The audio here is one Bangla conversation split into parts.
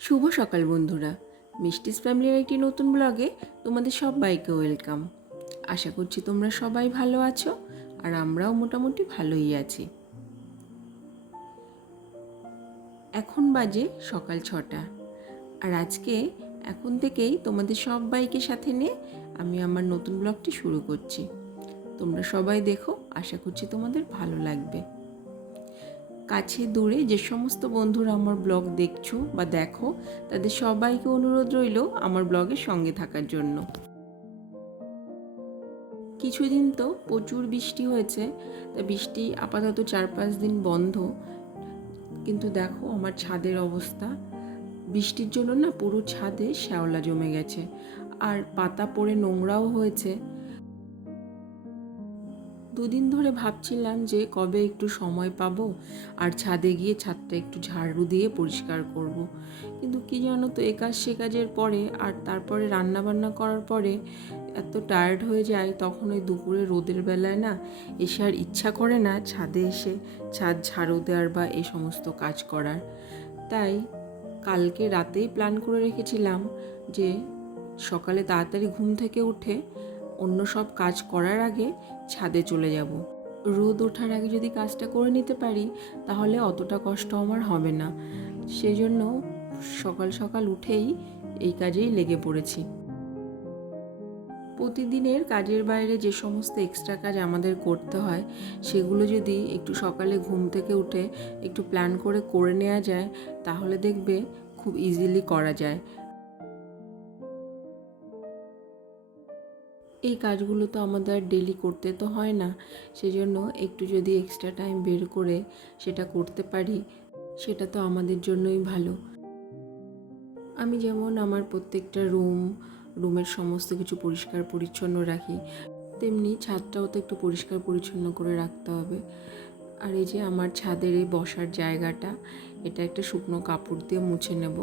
শুভ সকাল বন্ধুরা, মিষ্টিস ফ্যামিলির একটি নতুন ব্লগে তোমাদের সবাইকে ওয়েলকাম। আশা করছি তোমরা সবাই ভালো আছো, আর আমরাও মোটামুটি ভালোই আছি। এখন বাজে সকাল 6টা, আর আজকে এখন থেকেই তোমাদের সবাইকে সাথে নিয়ে আমি আমার নতুন ব্লগটি শুরু করছি। তোমরা সবাই দেখো, আশা করছি তোমাদের ভালো লাগবে। কাছে দূরে যে সমস্ত বন্ধুরা আমার ব্লগ দেখছো বা দেখো, তাদের সবাইকে অনুরোধ রইল আমার ব্লগের সঙ্গে থাকার জন্য। কিছুদিন তো প্রচুর বৃষ্টি হয়েছে, তা বৃষ্টি আপাতত 4-5 দিন বন্ধ। কিন্তু দেখো আমার ছাদের অবস্থা, বৃষ্টির জন্য না পুরো ছাদে শ্যাওলা জমে গেছে, আর পাতা পড়ে নোংরাও হয়েছে। দুদিন ধরে ভাবছিলাম যে কবে একটু সময় পাবো আর ছাদে গিয়ে ছাদটা একটু ঝাড়ু দিয়ে পরিষ্কার করব। কিন্তু কি জানো তো, এ কাজ সে কাজের পরে আর তারপরে রান্না বান্না করার পরে এত টায়ার্ড হয়ে যায়, তখন ওই দুপুরে রোদের বেলায় না এসে আর ইচ্ছা করে না ছাদে এসে ছাদ ঝাড়ু দেওয়ার বা এই সমস্ত কাজ করার। তাই কালকে রাতেই প্ল্যান করে রেখেছিলাম যে সকালে তাড়াতাড়ি ঘুম থেকে উঠে অন্য সব কাজ করার আগে ছাদে চলে যাব। রোদ ওঠার আগে যদি কাজটা করে নিতে পারি তাহলে অতটা কষ্ট আমার হবে না। সেজন্য সকাল সকাল উঠেই এই কাজেই লেগে পড়েছি। প্রতিদিনের কাজের বাইরে যে সমস্ত এক্সট্রা কাজ আমাদের করতে হয়, সেগুলো যদি একটু সকালে ঘুম থেকে উঠে একটু প্ল্যান করে নেওয়া যায়, তাহলে দেখবে খুব ইজিলি করা যায়। এই কাজগুলো তো আমাদের ডেলি করতে তো হয় না, সেজন্য একটু যদি এক্সট্রা টাইম বের করে সেটা করতে পারি, সেটা তো আমাদের জন্যই ভালো। আমি যেমন আমার প্রত্যেকটা রুমের সমস্ত কিছু পরিষ্কার পরিচ্ছন্ন রাখি, তেমনি ছাদটাও তো একটু পরিষ্কার পরিচ্ছন্ন করে রাখতে হবে। আর এই যে আমার ছাদের এই বসার জায়গাটা, এটা একটা শুকনো কাপড় দিয়ে মুছে নেব।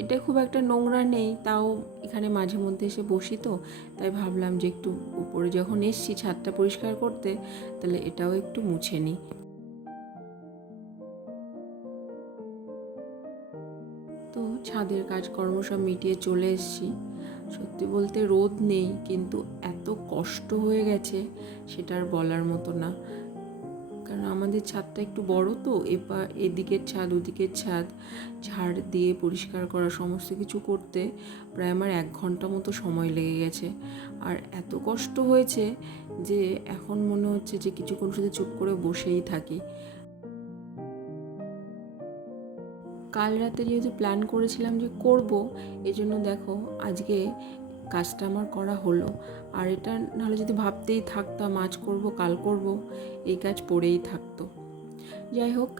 এটা খুব একটা নোংরা নেই, তাও এখানে মাঝে মধ্যে এসে বসি তো, তাই ভাবলাম যে একটু উপরে যখন এসছি ছাদটা পরিষ্কার করতে, তাহলে এটাও একটু মুছে নিই। তো ছাদের কাজকর্ম সব মিটিয়ে চলে এসেছি। সত্যি বলতে রোদ নেই, কিন্তু এত কষ্ট হয়ে গেছে সেটা আর বলার মতো না। কারণ আমাদের ছাদটা একটু বড় তো, এদিকের ছাদ ওদিকের ছাদ ঝাড় দিয়ে পরিষ্কার করা সমস্ত কিছু করতে প্রায় আমার 1 ঘন্টা মতো সময় লেগে গেছে। আর এত কষ্ট হয়েছে যে এখন মনে হচ্ছে যে কিছুক্ষণ শুধু চুপ করে বসেই থাকি। কাল রাতে যেহেতু প্ল্যান করেছিলাম যে করব, এজন্য দেখো আজকে কাজটা আমার করা হলো। আর এটা নাহলে যদি ভাবতেই থাকতাম আজ করব কাল করব, এই কাজ পড়েই থাকতো। যাই হোক,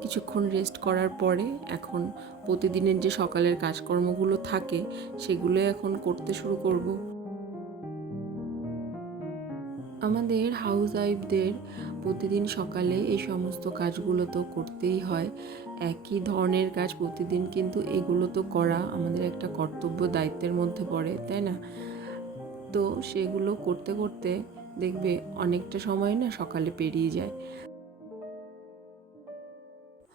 কিছুক্ষণ রেস্ট করার পরে এখন প্রতিদিনের যে সকালের কাজকর্মগুলো থাকে সেগুলো এখন করতে শুরু করব। আমাদের হাউস ওয়াইফদের প্রতিদিন সকালে এই সমস্ত কাজগুলো তো করতেই হয়। একই ধরনের কাজ প্রতিদিন, কিন্তু এগুলো তো করা আমাদের একটা কর্তব্য দায়িত্বের মধ্যে পড়ে, তাই না? তো সেগুলো করতে করতে দেখবে অনেকটা সময় না সকালে পেরিয়ে যায়।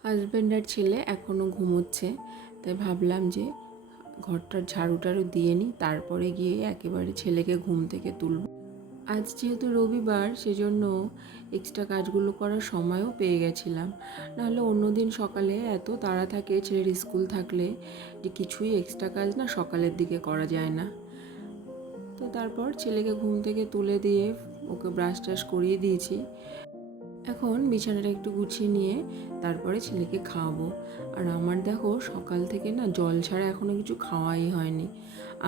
হাজব্যান্ড আর ছেলে এখনও ঘুমোচ্ছে, তাই ভাবলাম যে ঘরটার ঝাড়ু টাড়ু দিয়ে নিই, তারপরে গিয়ে একেবারে ছেলেকে ঘুম থেকে তুলব। আজ যেহেতু রবিবার, সেজন্য এক্সট্রা কাজগুলো করার সময়ও পেয়ে গেছিলাম। নাহলে অন্যদিন সকালে এত তাড়া থাকে ছেলের স্কুল থাকলে যে কিছুই এক্সট্রা কাজ না সকালের দিকে করা যায় না। তো তারপর ছেলেকে ঘুম থেকে তুলে দিয়ে ওকে ব্রাশ টাশ করিয়ে দিয়েছি। এখন বিছানাটা একটু গুছিয়ে নিয়ে তারপরে ছেলেকে খাওয়াবো। আর আমার দেখো সকাল থেকে না জল ছাড়া এখনও কিছু খাওয়াই হয়নি।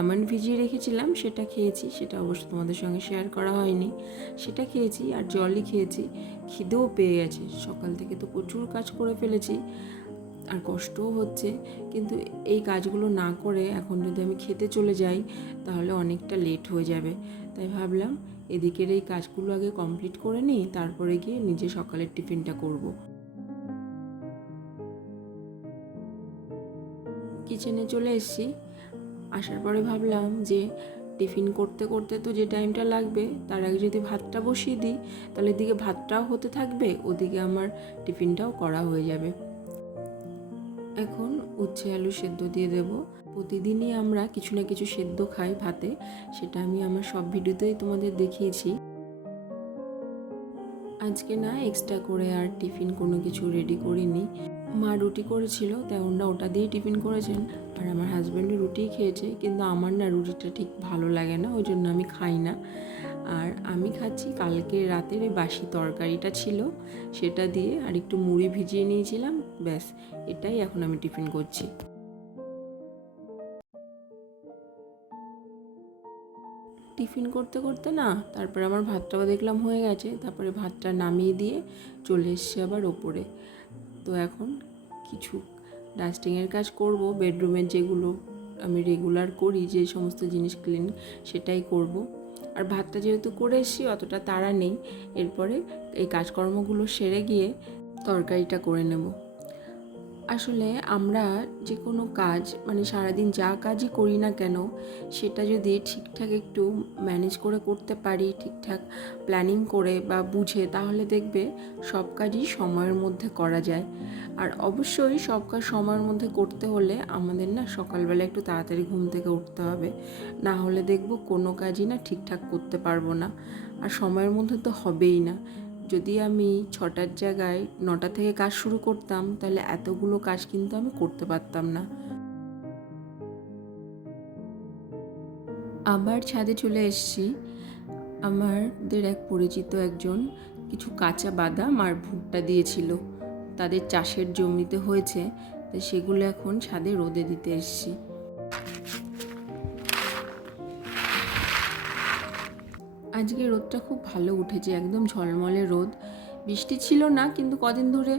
আমন্ড ভিজিয়ে রেখেছিলাম, সেটা খেয়েছি, সেটা অবশ্য তোমাদের সঙ্গে শেয়ার করা হয়নি। সেটা খেয়েছি আর জলই খেয়েছি। খিদেও পেয়ে গেছে, সকাল থেকে তো প্রচুর কাজ করে ফেলেছি আর কষ্টও হচ্ছে। কিন্তু এই কাজগুলো না করে এখন যদি আমি খেতে চলে যাই তাহলে অনেকটা লেট হয়ে যাবে। তাই ভাবলাম এদিকের এই কাজগুলো আগে কমপ্লিট করে নিই, তারপরে গিয়ে নিজে সকালের টিফিনটা করব। কিচেনে চলে এসেছি, আসার পরে ভাবলাম যে টিফিন করতে করতে তো যে টাইমটা লাগবে, তার আগে যদি ভাতটা বসিয়ে দিই তাহলে এদিকে ভাতটাও হতে থাকবে, ওদিকে আমার টিফিনটাও করা হয়ে যাবে। এখন উচ্ছে আলু সেদ্ধ দিয়ে দেব। প্রতিদিনই আমরা কিছু না কিছু সেদ্ধ খাই ভাতে, সেটা আমি আমার সব ভিডিওতেই তোমাদের দেখিয়েছি। আজকে না এক্সট্রা করে আর টিফিন কোনো কিছু রেডি করিনি। মা রুটি করেছিল, তাই ওনারা ওটা দিয়েই টিফিন করেছেন, আর আমার হাজব্যান্ডও রুটিই খেয়েছে। কিন্তু আমার না রুটিটা ঠিক ভালো লাগে না, ওই জন্য আমি খাই না। আর আমি খাচ্ছি কালকে রাতের ওই বাসি তরকারিটা ছিল, সেটা দিয়ে আর একটু মুড়ি ভিজিয়ে নিয়েছিলাম, ব্যাস এটাই এখন আমি টিফিন করছি। টিফিন করতে করতে না তারপরে আমার ভাতটাও দেখলাম হয়ে গেছে, তারপরে ভাতটা নামিয়ে দিয়ে চলে এসছি আবার ওপরে। তো এখন কিছু ডাস্টিংয়ের কাজ করব, বেডরুমের যেগুলো আমি রেগুলার করি, যে সমস্ত জিনিস ক্লিন সেটাই করব। আর ভাতটা যেহেতু করে এসছি অতটা তাড়া নেই, এরপরে এই কাজকর্মগুলো সেরে গিয়ে তরকারিটা করে নেব। আসলে আমরা যে কোনো কাজ মানে সারাদিন যা কাজই করি না কেন, সেটা যদি ঠিকঠাক একটু ম্যানেজ করে করতে পারি, ঠিকঠাক প্ল্যানিং করে বা বুঝে, তাহলে দেখবে সব কাজই সময়ের মধ্যে করা যায়। আর অবশ্যই সব কাজ সময়ের মধ্যে করতে হলে আমাদের না সকালবেলা একটু তাড়াতাড়ি ঘুম থেকে উঠতে হবে, না হলে দেখবো কোনো কাজই না ঠিকঠাক করতে পারবো না, আর সময়ের মধ্যে তো হবেই না। যদি আমি 6টার জায়গায় 9টা থেকে কাজ শুরু করতাম, তাহলে এতগুলো কাজ কিন্তু আমি করতে পারতাম না। আবার ছাদে চলে এসেছি। আমাদের এক পরিচিত একজন কিছু কাঁচা বাদাম আর ভুট্টা দিয়েছিল, তাদের চাষের জমিতে হয়েছে, তো সেগুলো এখন ছাদে রোদে দিতে এসেছি। আজকে রোদটা খুব ভালো উঠেছে, একদম ঝলমলে রোদ। বৃষ্টি ছিল না, কিন্তু কদিন ধরে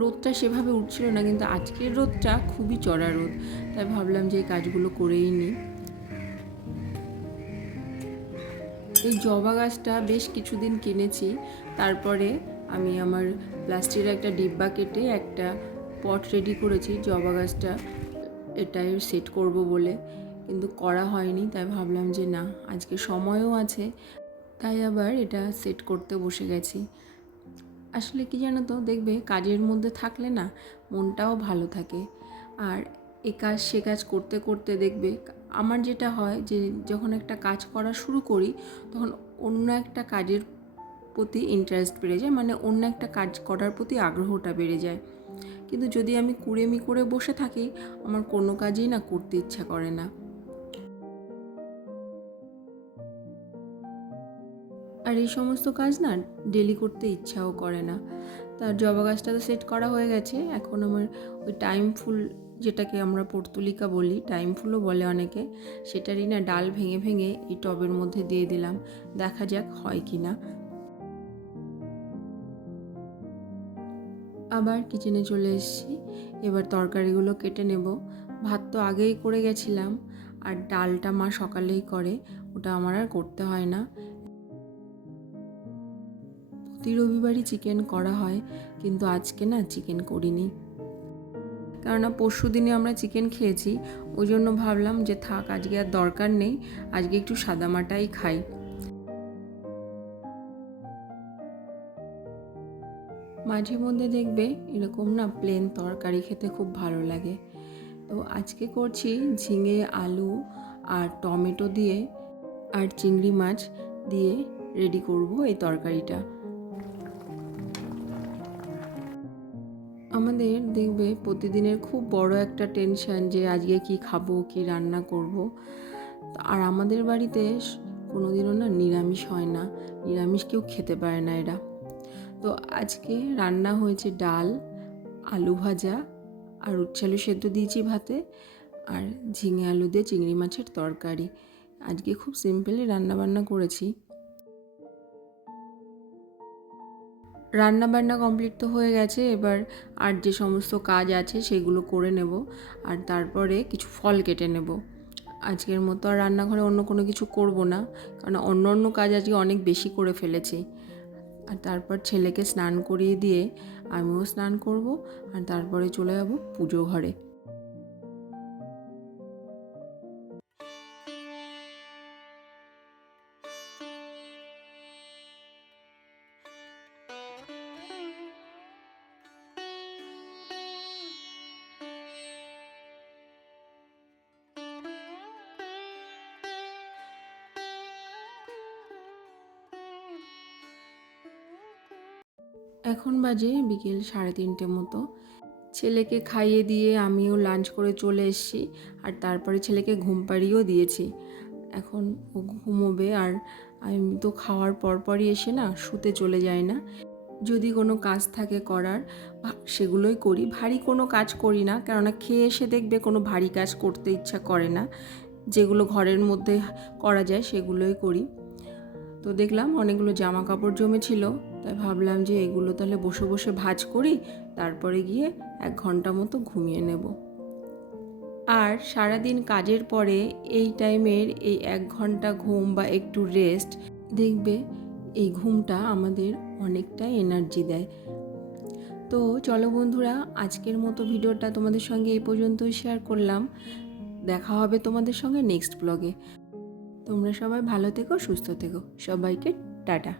রোদটা সেভাবে উঠছিল না, কিন্তু আজকের রোদটা খুবই চড়া রোদ, তাই ভাবলাম যে এই কাজগুলো করেই নিই। এই জবা গাছটা বেশ কিছুদিন কিনেছি, তারপরে আমি আমার প্লাস্টিকের একটা ডিব্বা কেটে একটা পট রেডি করেছি জবা গাছটা এটাই সেট করব বলে, কিন্তু করা হয়নি। তাই ভাবলাম যে না, আজকে সময়ও আছে, তাই আবার এটা সেট করতে বসে গেছি। আসলে কি জানো তো, দেখবে কাজের মধ্যে থাকলে না মনটাও ভালো থাকে। আর এ কাজ সে কাজ করতে করতে দেখবে আমার যেটা হয় যে যখন একটা কাজ করা শুরু করি, তখন অন্য একটা কাজের প্রতি ইন্টারেস্ট বেড়ে যায়, মানে অন্য একটা কাজ করার প্রতি আগ্রহটা বেড়ে যায়। কিন্তু যদি আমি কুড়েমি করে বসে থাকি, আমার কোনো কাজই না করতে ইচ্ছা করে না। আর এই সমস্ত কাজ না ডেলি করতে ইচ্ছাও করে না। তার জবা গাছটা তো সেট করা হয়ে গেছে, এখন আমার ওই টাইম ফুল, যেটাকে আমরা পর্তুলিকা বলি, টাইম ফুলও বলে অনেকে, সেটারই না ডাল ভেঙে ভেঙে এই টবের মধ্যে দিয়ে দিলাম, দেখা যাক হয় কি না। আবার কিচেনে চলে এসেছি, এবার তরকারিগুলো কেটে নেব। ভাত তো আগেই করে গেছিলাম, আর ডালটা মা সকালেই করে, ওটা আমার আর করতে হয় না। প্রতি রবিবারই চিকেন করা হয়, কিন্তু আজকে না চিকেন করিনি, কেননা পরশু দিনে আমরা চিকেন খেয়েছি, ওই জন্য ভাবলাম যে থাক, আজকে আর দরকার নেই, আজকে একটু সাদামাটাই খাই। মাঝে মধ্যে দেখবে এরকম না প্লেন তরকারি খেতে খুব ভালো লাগে। তো আজকে করছি ঝিঙে, আলু আর টমেটো দিয়ে আর চিংড়ি মাছ দিয়ে রেডি করব এই তরকারিটা। আমাদের দেখবে প্রতিদিনের খুব বড় একটা টেনশন যে আজকে কি খাবো, কি রান্না করব। আর আমাদের বাড়িতে কোনোদিনও না নিরামিষ হয় না, নিরামিষ কেউ খেতে পারে না এরা। তো আজকে রান্না হয়েছে ডাল, আলু ভাজা আর উচ্ছে আলু সেদ্ধ দিয়েছি ভাতে, আর ঝিঙে আলু দিয়ে চিংড়ি মাছের তরকারি। আজকে খুব সিম্পলি রান্নাবান্না করেছি। রান্না বান্না কমপ্লিট তো হয়ে গেছে, এবার আর যে সমস্ত কাজ আছে সেগুলো করে নেব, আর তারপরে কিছু ফল কেটে নেব। আজকের মতো আর রান্নাঘরে অন্য কোনো কিছু করব না, কারণ অন্য কাজ আজকে অনেক বেশি করে ফেলেছি। আর তারপর ছেলেকে স্নান করিয়ে দিয়ে আমিও স্নান করব, আর তারপরে চলে যাব পুজো ঘরে। এখন বাজে বিকেল 3:30 মতো। ছেলেকে খাইয়ে দিয়ে আমিও লাঞ্চ করে চলে এসেছি, আর তারপরে ছেলেকে ঘুম পাড়িয়েও দিয়েছি। এখন ও ঘুমোবে, আর আমি তো খাওয়ার পরপরই এসে না শুতে চলে যাই না। যদি কোনো কাজ থাকে করার সেগুলোই করি, ভারী কোনো কাজ করি না, কেননা খেয়ে এসে দেখবে কোনো ভারী কাজ করতে ইচ্ছা করে না। যেগুলো ঘরের মধ্যে করা যায় সেগুলোই করি। তো দেখলাম অনেকগুলো জামা কাপড় জমেছিল, তাই ভাবলাম যে এগুলো তাহলে বসে বসে ভাঁজ করি, তারপরে গিয়ে 1 ঘন্টা মতো ঘুমিয়ে নেব। আর সারাদিন কাজের পরে এই টাইমের এই 1 ঘন্টা ঘুম বা একটু রেস্ট, দেখবে এই ঘুমটা আমাদের অনেকটা এনার্জি দেয়। তো চলো বন্ধুরা, আজকের মতো ভিডিওটা তোমাদের সঙ্গে এই পর্যন্তই শেয়ার করলাম। দেখা হবে তোমাদের সঙ্গে নেক্সট ব্লগে। তোমরা সবাই ভালো থেকো, সুস্থ থেকো। সবাইকে টাটা।